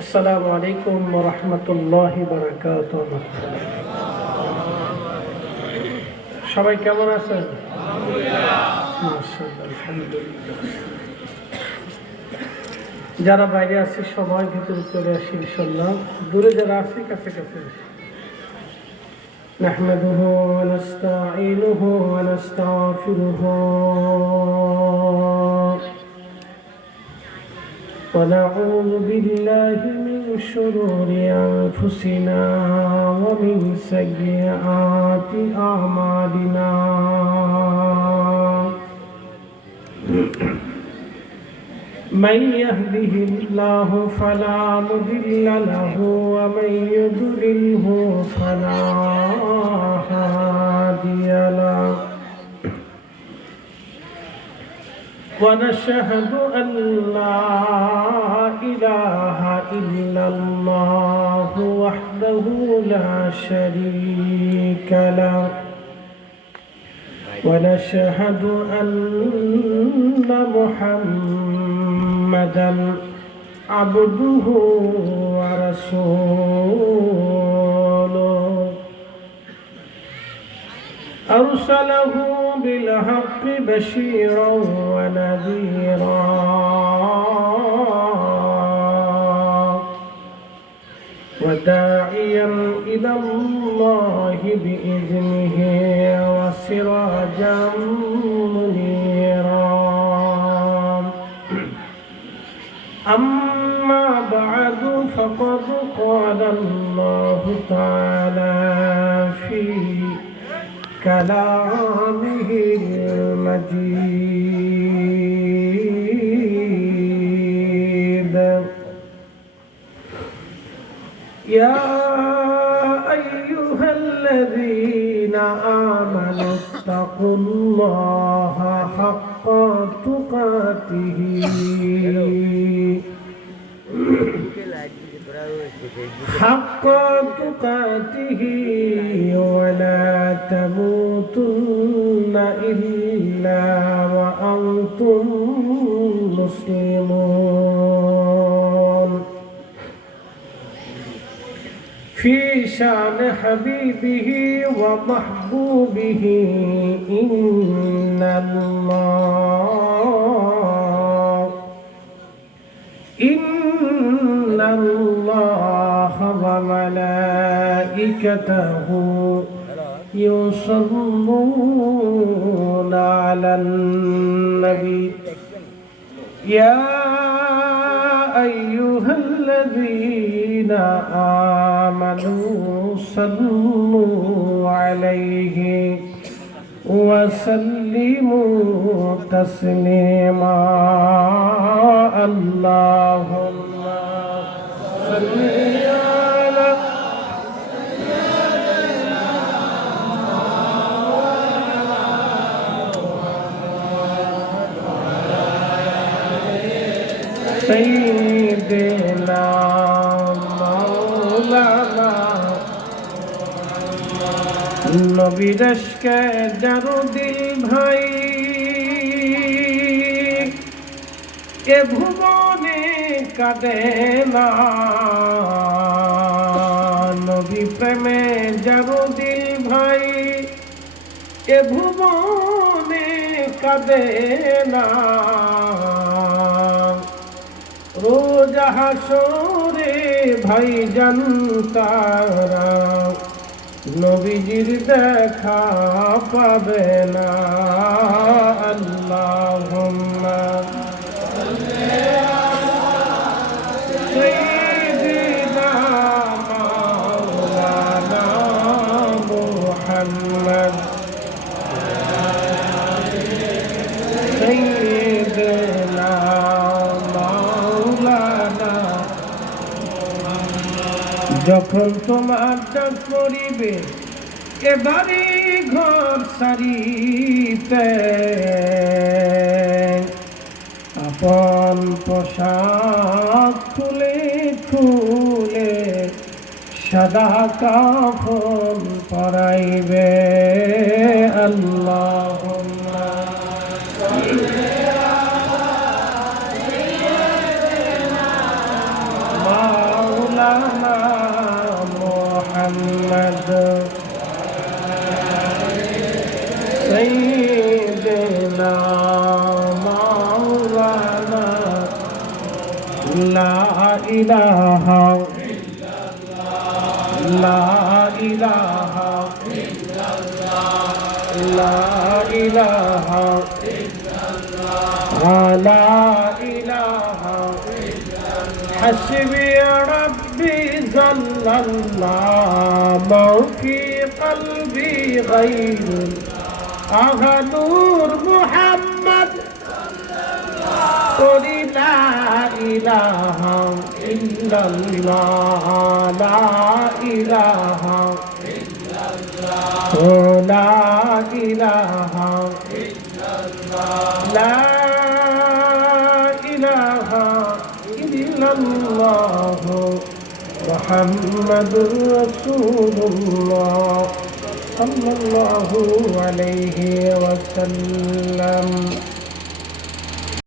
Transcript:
আসসালামু আলাইকুম ওয়া রাহমাতুল্লাহি ওয়া বারাকাতুহু। সবাই কেমন আছেন? আলহামদুলিল্লাহ। যারা বাইরে আছি সবাই ভিতরে চলে আসি ইনশাআল্লাহ। দূরে যারা আছি কাছে কাছে আসি। نحمده ونستعينه ونستغفره ونعوذ بالله من شرور أنفسنا ومن سيئات أعمالنا من يهده الله فلا مضل له ومن يضلله فلا هادي له ونشهد أن لا إله إلا الله وحده لا شريك له ونشهد أن محمدًا عبده ورسوله أرسله بالحق بشيرا ونذيرا وداعيا إلى الله بإذنه وسراجا منيرا أما بعد فقد قال الله تعالى في كلامه المجيد يا أيها الذين آمنوا اتقوا الله حق تقاته ولا تموتن إلا وأنتم مسلمون في شأن حبيبه ومحبوبه إن الله وملائكته يصلون على النبي يا أيها الذين آمنوا صلوا عليه وسلموا تسليما اللهم صل على سيدنا مولانا নবীর ইশকে যারো দিল ভাই এ ভুবনে কাঁদে না নবী প্রেমে যারো দিল ভাই এ ভুবনে কাঁদে না রোজ হাসরে ভাই জানতারা নবীজির দেখা পাবে না আল্লাহুম্মা সাল্লি আলা সাইয়্যিদিনা মাওলানা মুহাম্মদ সাইয়্যিদিনা মাওলানা যখন তোমার ডাক করিবে এবারে ঘর সারিতে আপন পোশাক খুলে খুলে সাদা কাফন পরাইবে আল্লাহুম্মা মাওলানা মুহাম্মদ সাইয়্যিদিনা মাওলানা লা ইলাহা লা ইলাহা লা ইলাহা লা ইলাহা حسبي ربي جل الله ما في قلبي غير نور محمد قل لا إله إلا الله لا إله إلا الله لا إله إلا الله لا إله إلا الله محمد رسول الله صلى الله عليه وسلم